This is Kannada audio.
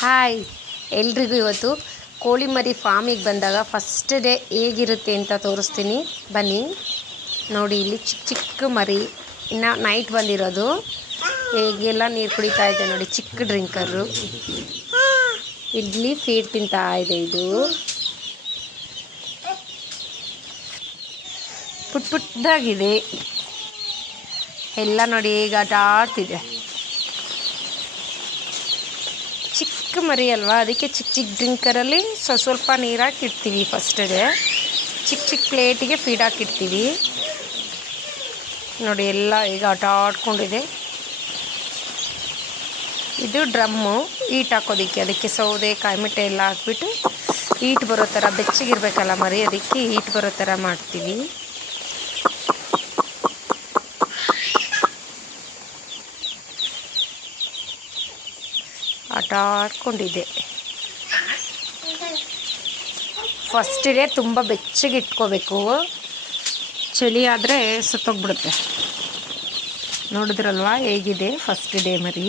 ಹಾಯ್, ಎಲ್ರಿಗೂ ಇವತ್ತು ಕೋಳಿ ಮರಿ ಫಾರ್ಮಿಗೆ ಬಂದಾಗ ಫಸ್ಟ್ ಡೇ ಹೇಗಿರುತ್ತೆ ಅಂತ ತೋರಿಸ್ತೀನಿ. ಬನ್ನಿ, ನೋಡಿ ಇಲ್ಲಿ ಚಿಕ್ಕ ಚಿಕ್ಕ ಮರಿ, ಇನ್ನು ನೈಟ್ ಬಂದಿರೋದು. ಹೇಗೆಲ್ಲ ನೀರು ಕುಡಿತಾ ಇದೆ ನೋಡಿ, ಚಿಕ್ಕ ಡ್ರಿಂಕರು ಇಡ್ಲಿ ಫೀಡ್ ತಿಂತಾ ಇದೆ ಇದು. ಪುಟ್ ಪುಟ್ಟದಾಗಿದೆ ಎಲ್ಲ ನೋಡಿ ಈಗ ಆಟ ಆಡ್ತಿದೆ ಚಿಕ್ಕ ಮರಿ ಅಲ್ವಾ? ಅದಕ್ಕೆ ಚಿಕ್ಕ ಚಿಕ್ಕ ಡ್ರಿಂಕರಲ್ಲಿ ಸ್ವಲ್ಪ ಸ್ವಲ್ಪ ನೀರು ಹಾಕಿಡ್ತೀವಿ ಫಸ್ಟ್ ಡೇ. ಚಿಕ್ಕ ಚಿಕ್ಕ ಪ್ಲೇಟಿಗೆ ಫೀಡ್ ಹಾಕಿಡ್ತೀವಿ. ನೋಡಿ ಎಲ್ಲ ಈಗ ಆಟ ಆಡ್ಕೊಂಡಿದೆ. ಇದು ಡ್ರಮ್ಮು ಈಟ್ ಹಾಕೋದಕ್ಕೆ ಅದಕ್ಕೆ ಸೌದೆ ಕಾಯಿಮಿಟ್ಟೆ ಎಲ್ಲ ಹಾಕ್ಬಿಟ್ಟು ಈಟ್ ಬರೋ ಥರ ಬೆಚ್ಚಗಿರ್ಬೇಕಲ್ಲ ಮರಿ, ಅದಕ್ಕೆ ಈಟ್ ಬರೋ ಥರ ಮಾಡ್ತೀವಿ. ಆಟ ಆಡ್ಕೊಂಡಿದ್ದೆ. ಫಸ್ಟ್ ಡೇ ತುಂಬ ಬೆಚ್ಚಗೆ ಇಟ್ಕೋಬೇಕು. ಚಳಿ ಆದರೆ ಸತ್ತೋಗ್ಬಿಡುತ್ತೆ. ನೋಡಿದ್ರಲ್ವಾ ಹೇಗಿದೆ ಫಸ್ಟ್ ಡೇ ಮರಿ?